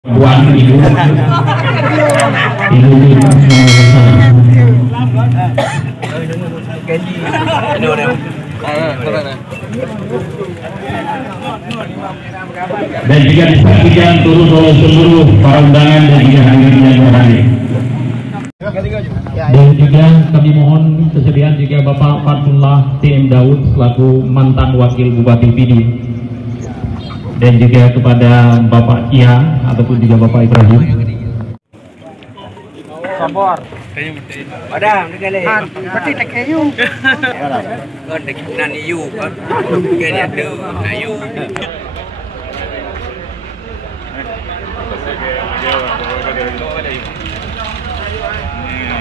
Buang ibu dan juga disaksikan turut oleh seluruh para undangan dan juga hadirnya berhadir. Dan juga kami mohon kesediaan juga Bapak Fatullah TM Daud selaku mantan wakil Bupati Pidi, dan juga kepada Bapak Kia ataupun juga Bapak Ibrahim. Sabar. Padang negale. Pati tak kayu. Kan tek nan iu kan. Kan ada ayu.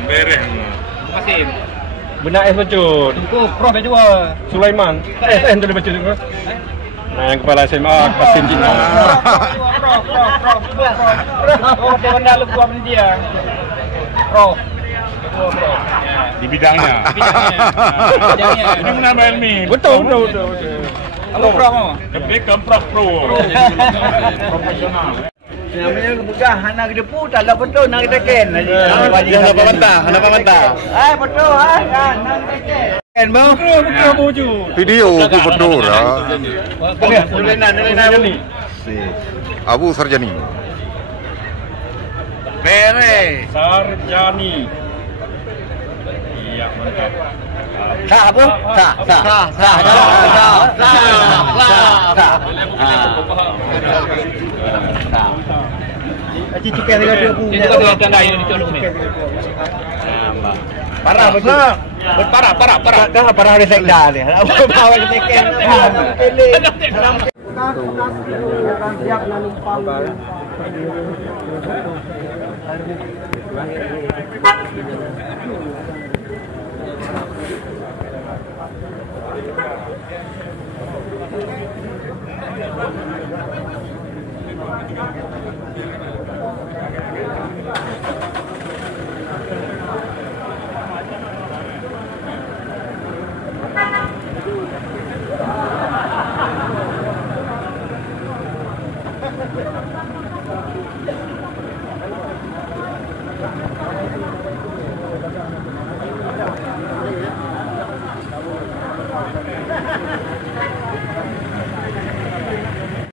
Beres. Makasih. Benak es becut. Itu Prof juga. Sulaiman. Yang tadi becut itu. Nah, yang kepala SMA Kasim Cina. Prof. Dia lu gua beli dia. Prof. Di bidangnya. Ini menambah ilmi. Betul. Kamu Prof mau? Beckham Prof Pro. Namanya kebuka anak gede putar lah betul nak kita ken. Jangan apa mentah. Betul kan nak kita ken. Ken bang. Betul boju. Video itu betul lah. Nilai ni. Si Abu Sarjani. Bere. Sarjani. Iya mantap. Sah apa? Sah. Cici kena dia punya. Dia tanda ini dulu ni. Parah betul. Parah. Dah parah di sekda ni. Apa bawa di ken. Siap nampang. Thank you.